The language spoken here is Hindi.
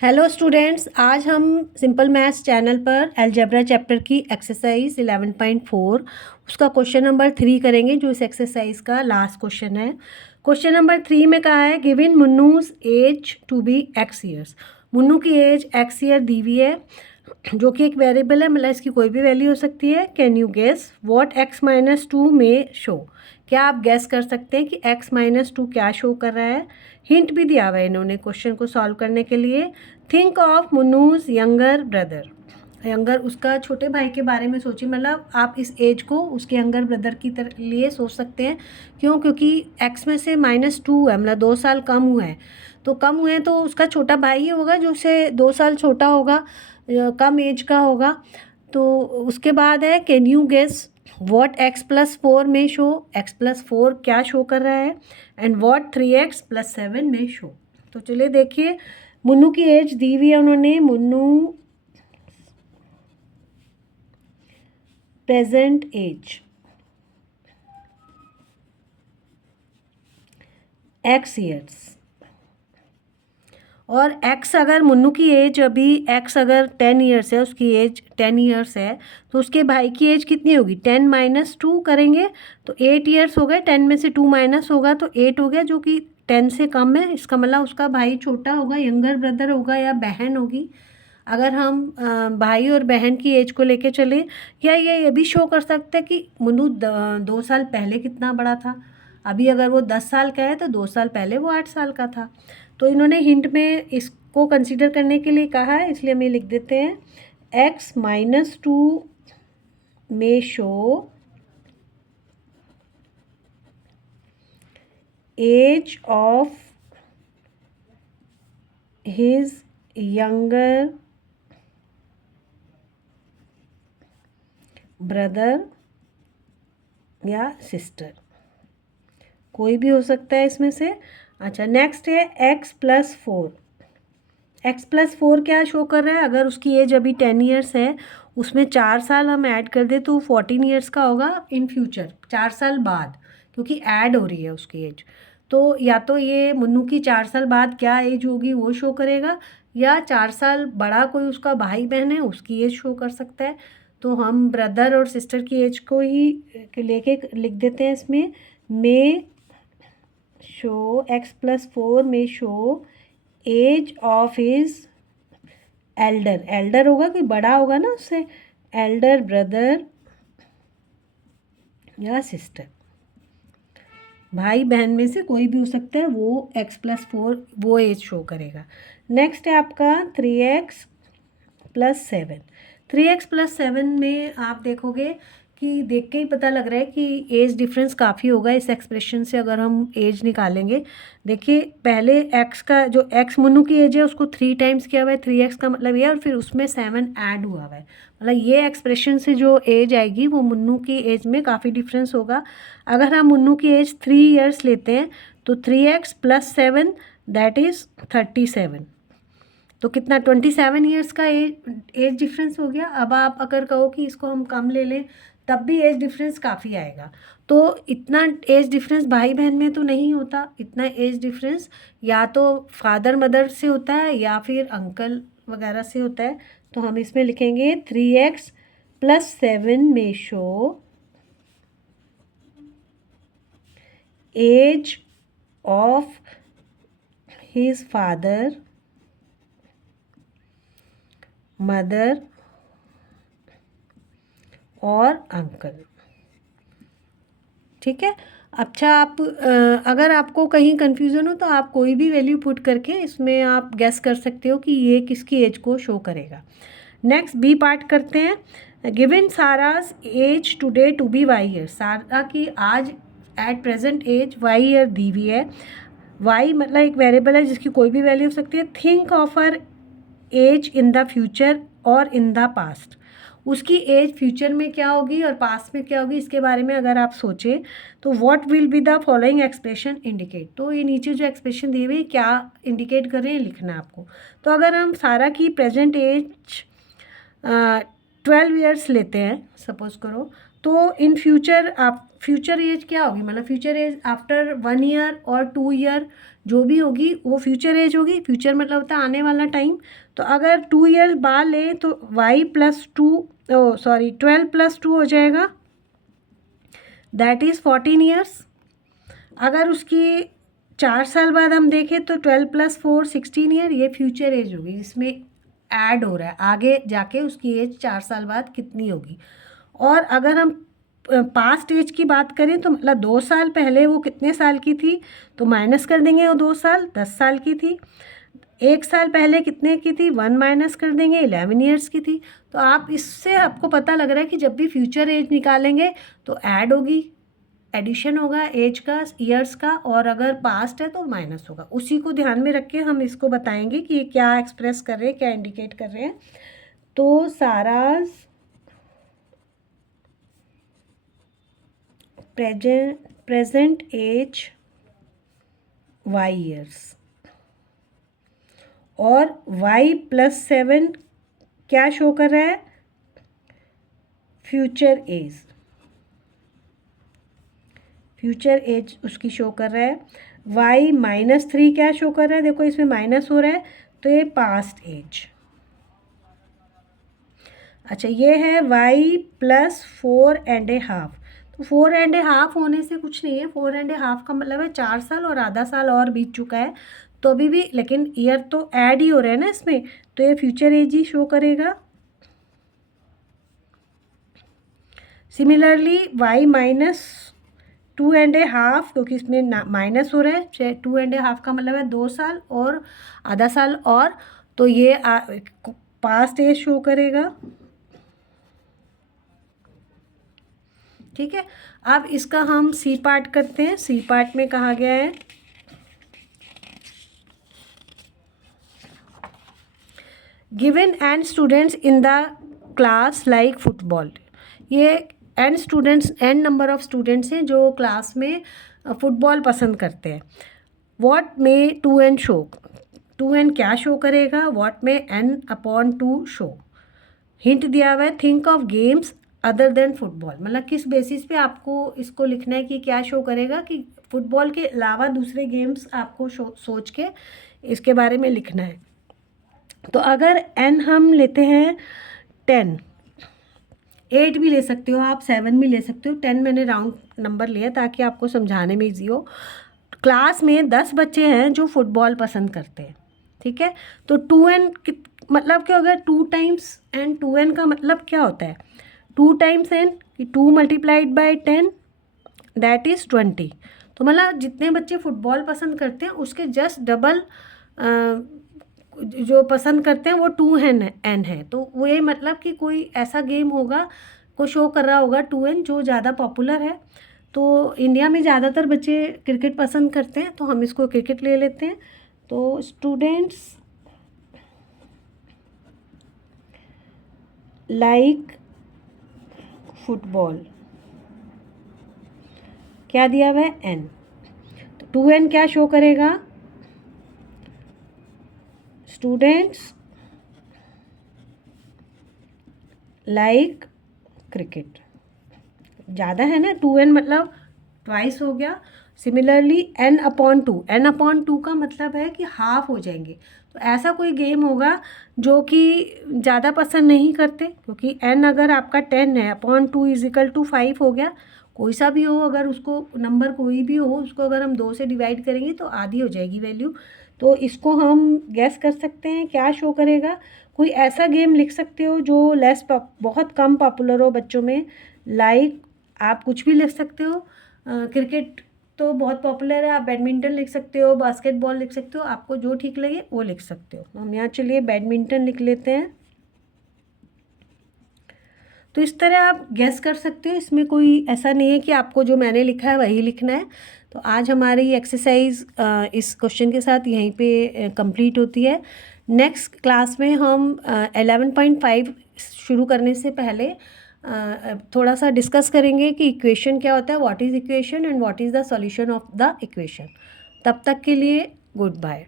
हेलो स्टूडेंट्स, आज हम सिंपल मैथ्स चैनल पर अलजेब्रा चैप्टर की एक्सरसाइज 11.4 उसका क्वेश्चन नंबर 3 करेंगे, जो इस एक्सरसाइज का लास्ट क्वेश्चन है। क्वेश्चन नंबर 3 में कहा है given Munnu's age to be x years. Munnu की एज एक्स ईयर दी हुई है, जो कि एक वेरिएबल है, मतलब इसकी कोई भी वैल्यू हो सकती है। Can you guess what x-2 में शो। क्या आप गैस कर सकते हैं कि x-2 क्या शो कर रहा है। हिंट भी दिया हुआ है इन्होंने क्वेश्चन को सॉल्व करने के लिए। Think of मुन्नूज younger brother. Younger उसका छोटे भाई के बारे में सोचिए, मतलब आप इस एज को उसके यंगर ब्रदर की तरह लिए सोच सकते हैं। क्यों? क्योंकि x में से -2 है, मतलब 2 साल कम हुए हैं। तो कम हुए हैं तो उसका छोटा भाई ही होगा जो उससे 2 साल छोटा होगा, कम एज का होगा। तो उसके बाद है can you guess what x+4 में शो। x+4 क्या शो कर रहा है। एंड वॉट 3x+7 में शो। तो चलिए देखिए, मुन्नू की एज दी हुई है उन्होंने। Munnu present age x years, और x अगर मुन्नू की एज अभी x अगर 10 ईयर्स है, उसकी एज 10 ईयर्स है, तो उसके भाई की एज कितनी होगी। 10 - 2 करेंगे तो 8 ईयर्स हो गए। 10 में से 2 माइनस होगा तो 8 हो गया, जो कि 10 से कम है। इसका मतलब उसका भाई छोटा होगा, यंगर ब्रदर होगा या बहन होगी। अगर हम भाई और बहन की एज को लेके चले, या ये भी शो कर सकते हैं कि मुन्नू 2 साल पहले कितना बड़ा था। अभी अगर वो 10 साल का है तो 2 साल पहले वो 8 साल का था। तो इन्होंने हिंट में इसको कंसीडर करने के लिए कहा है, इसलिए हम ये लिख देते हैं x-2 में show age of his younger brother या सिस्टर, कोई भी हो सकता है इसमें से। अच्छा, नेक्स्ट है x+4। x+4 क्या शो कर रहा है। अगर उसकी एज अभी 10 ईयर्स है, उसमें 4 साल हम ऐड कर दे तो 14 ईयर्स का होगा इन फ्यूचर, 4 साल बाद, क्योंकि ऐड हो रही है उसकी एज। तो या तो ये मुन्नू की 4 साल बाद क्या एज होगी वो शो करेगा, या 4 साल बड़ा कोई उसका भाई बहन है उसकी एज शो कर सकता है। तो हम ब्रदर और सिस्टर की एज को ही लेके लिख देते हैं इसमें। में शो x+4 में show age of is elder. Elder होगा कि बड़ा होगा ना उससे, एल्डर ब्रदर या सिस्टर, भाई बहन में से कोई भी हो सकता है। वो x+4 वो एज शो करेगा। नेक्स्ट है आपका 3x+7। 3x+7 में आप देखोगे कि देख के ही पता लग रहा है कि एज डिफरेंस काफ़ी होगा इस एक्सप्रेशन से। अगर हम एज निकालेंगे, देखिए पहले x का जो x मुन्नू की एज है उसको 3 टाइम्स किया हुआ है, 3x का मतलब ये, और फिर उसमें 7 ऐड हुआ हुआ है। मतलब ये एक्सप्रेशन से जो एज आएगी वो मुन्नू की एज में काफ़ी डिफरेंस होगा। अगर हम मुन्नू की एज 3 ईयर्स लेते हैं तो 3x+7 दैट इज़ 37। तो कितना 27 ईयर्स का एज डिफरेंस हो गया। अब आप अगर कहो कि इसको हम कम ले लें तब भी एज डिफरेंस काफ़ी आएगा। तो इतना एज डिफरेंस भाई बहन में तो नहीं होता। इतना एज डिफरेंस या तो फादर मदर से होता है या फिर अंकल वगैरह से होता है। तो हम इसमें लिखेंगे 3x+7 में show age of his father mother और अंकल। ठीक है। अच्छा, आप अगर आपको कहीं कन्फ्यूज़न हो तो आप कोई भी वैल्यू पुट करके इसमें आप गैस कर सकते हो कि ये किसकी एज को शो करेगा। नेक्स्ट बी पार्ट करते हैं। Given Sara's age today to be y year. Sara की आज at present age y year दी हुई है। वाई मतलब एक वेरिएबल है जिसकी कोई भी वैल्यू हो सकती है। Think of her age in the future और इन द पास्ट। उसकी एज फ्यूचर में क्या होगी और पास्ट में क्या होगी, इसके बारे में अगर आप सोचें तो what will be the following expression indicate. तो ये नीचे जो एक्सप्रेशन दी हुई है क्या इंडिकेट कर रहे हैं लिखना है आपको। तो अगर हम सारा की प्रेजेंट एज 12 ईयर्स लेते हैं सपोज करो, तो इन फ्यूचर आप फ्यूचर एज क्या होगी, मतलब फ्यूचर एज आफ्टर 1 ईयर और 2 ईयर जो भी होगी वो फ्यूचर एज होगी। फ्यूचर मतलब होता है आने वाला टाइम। तो अगर 2 ईयर्स बाद लें तो y+2 12+2 हो जाएगा, दैट इज़ 14 ईयर्स। अगर उसकी 4 साल बाद हम देखें तो 12+4 16 ईयर, ये फ्यूचर एज होगी जिसमें ऐड हो रहा है आगे जाके उसकी एज 4 साल बाद कितनी होगी। और अगर हम पास्ट एज की बात करें तो मतलब 2 साल पहले वो कितने साल की थी, तो माइनस कर देंगे, वो 2 साल 10 साल की थी। 1 साल पहले कितने की थी, 1 माइनस कर देंगे, 11 ईयर्स की थी। तो आप इससे आपको पता लग रहा है कि जब भी फ्यूचर एज निकालेंगे तो ऐड होगी, एडिशन होगा एज का, ईयर्स का, और अगर पास्ट है तो माइनस होगा। उसी को ध्यान में रख के हम इसको बताएंगे कि ये क्या एक्सप्रेस कर रहे हैं, क्या इंडिकेट कर रहे हैं। तो साराज प्रेजेंट एज y ईयर्स और y+7 क्या शो कर रहा है, फ्यूचर एज उसकी शो कर रहा है। y-3 क्या शो कर रहा है, देखो इसमें माइनस हो रहा है तो ये पास्ट एज। अच्छा, ये है y+4.5। तो 4.5 होने से कुछ नहीं है, 4.5 का मतलब है 4 साल और आधा साल और बीत चुका है, तो अभी भी, लेकिन ईयर तो ऐड ही हो रहे हैं ना इसमें, तो ये फ्यूचर एज ही शो करेगा। सिमिलरली y-2.5, क्योंकि इसमें माइनस हो रहा है, 2.5 का मतलब है 2 साल और आधा साल और, तो ये पास्ट एज शो करेगा। ठीक है, अब इसका हम सी पार्ट करते हैं। सी पार्ट में कहा गया है given n students in the class like football. ये n students, n number of students हैं जो क्लास में फुटबॉल पसंद करते हैं। व्हाट में 2n शो, 2n क्या शो करेगा, व्हाट में n/2 शो। हिंट दिया हुआ है think of games other than football, मतलब किस बेसिस पे आपको इसको लिखना है कि क्या शो करेगा, कि फुटबॉल के अलावा दूसरे गेम्स आपको सोच के इसके बारे में लिखना है। तो अगर n हम लेते हैं 10, 8 भी ले सकते हो आप, 7 भी ले सकते हो, 10 मैंने राउंड नंबर लिया ताकि आपको समझाने में ईजी हो। क्लास में 10 बच्चे हैं जो फुटबॉल पसंद करते हैं, ठीक है। तो 2n मतलब क्या होगा, 2 टाइम्स n, 2n का मतलब क्या होता है, 2 टाइम्स n कि 2 × 10 दैट इज़ 20। तो मतलब जितने बच्चे फुटबॉल पसंद करते हैं उसके जस्ट डबल जो पसंद करते हैं वो 2n है। तो वो ये मतलब कि कोई ऐसा गेम होगा, को शो कर रहा होगा 2n जो ज़्यादा पॉपुलर है। तो इंडिया में ज़्यादातर बच्चे क्रिकेट पसंद करते हैं, तो हम इसको क्रिकेट ले लेते हैं। तो स्टूडेंट्स लाइक फुटबॉल, क्या दिया हुआ है n, तो 2n क्या शो करेगा, स्टूडेंट्स लाइक क्रिकेट। ज़्यादा है ना, 2n मतलब ट्वाइस हो गया। सिमिलरली n/2, n/2 का मतलब है कि हाफ हो जाएंगे। तो ऐसा कोई गेम होगा जो कि ज़्यादा पसंद नहीं करते, क्योंकि n अगर आपका 10 है, (2 = 5 हो गया। कोई सा भी हो, अगर उसको नंबर कोई भी हो, उसको अगर हम 2 से डिवाइड करेंगे तो आधी हो जाएगी वैल्यू। तो इसको हम गैस कर सकते हैं क्या शो करेगा। कोई ऐसा गेम लिख सकते हो जो बहुत कम पॉपुलर हो बच्चों में, लाइक आप कुछ भी लिख सकते हो। क्रिकेट तो बहुत पॉपुलर है, आप बैडमिंटन लिख सकते हो, बास्केटबॉल लिख सकते हो, आपको जो ठीक लगे वो लिख सकते हो। हम यहाँ चलिए बैडमिंटन लिख लेते हैं। तो इस तरह आप गैस कर सकते हो, इसमें कोई ऐसा नहीं है कि आपको जो मैंने लिखा है वही लिखना है। तो आज हमारी एक्सरसाइज इस क्वेश्चन के साथ यहीं पे कंप्लीट होती है। नेक्स्ट क्लास में हम 11.5 शुरू करने से पहले थोड़ा सा डिस्कस करेंगे कि इक्वेशन क्या होता है, what is equation and what is the solution of the equation. तब तक के लिए गुड बाय।